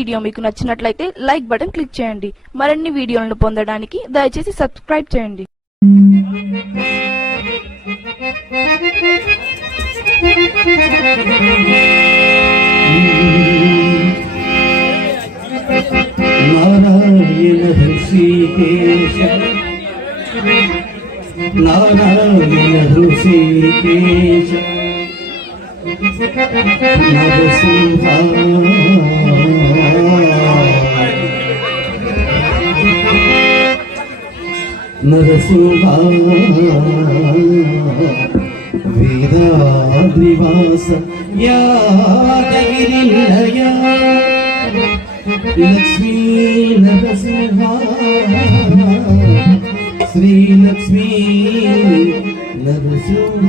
Video మీకు నచ్చినట్లయితే like button click చేయండి. మరిన్ని వీడియోలను పొందడానికి దయచేసి సబ్స్క్రైబ్ చేయండి. నారాయణ హృషికేశ. నారాయణ హృషికేశ. నరసింహ നരസിംഹാദ്രിവാസ യാതകിരിലയ Lakshmi Narasimha Srilakshmi Narasimha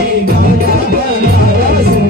Hare Nara Nara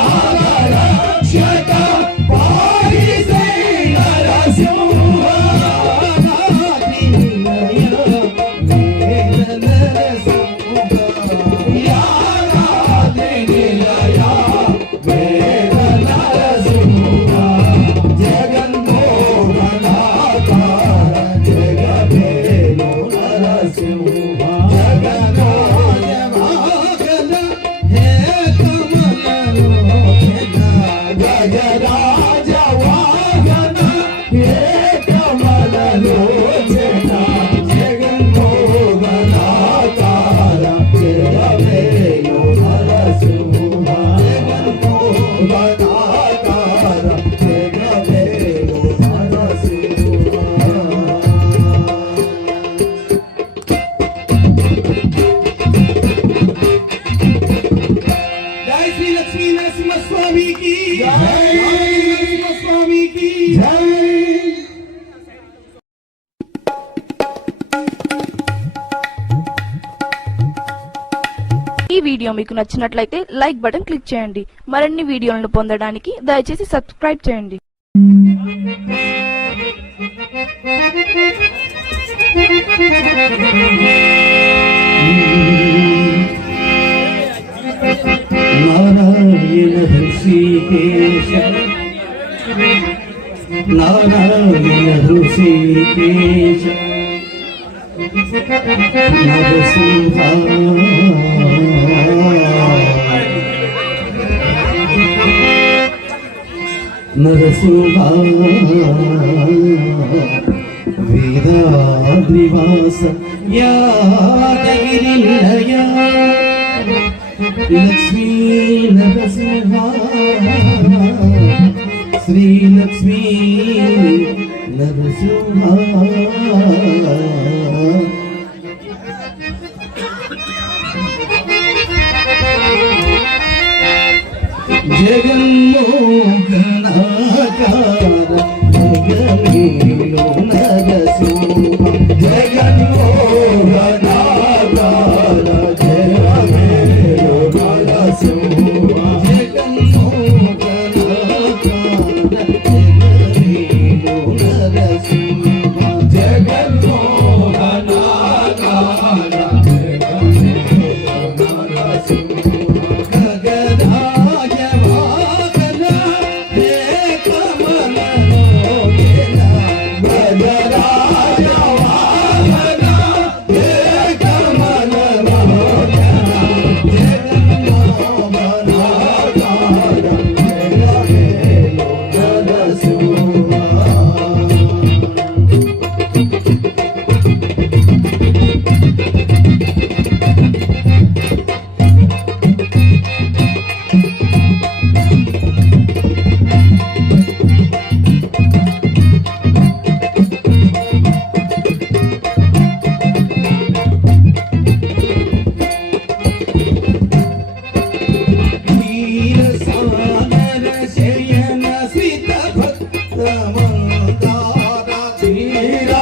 ఈ వీడియో మీకు నచ్చినట్లయితే లైక్ బటన్ క్లిక్ చేయండి. మరిన్ని వీడియోలను పొందడానికి దయచేసి సబ్స్క్రైబ్ చేయండి. Narayana Hrishikesha. Narayana Hrishikesha. Narasimha നരസിംഹാദ്രിവാസ യാദഗിരിലയ Lakshmi Narasimha Srilakshmi Narasimha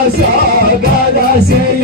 sa, da da se.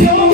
se eu não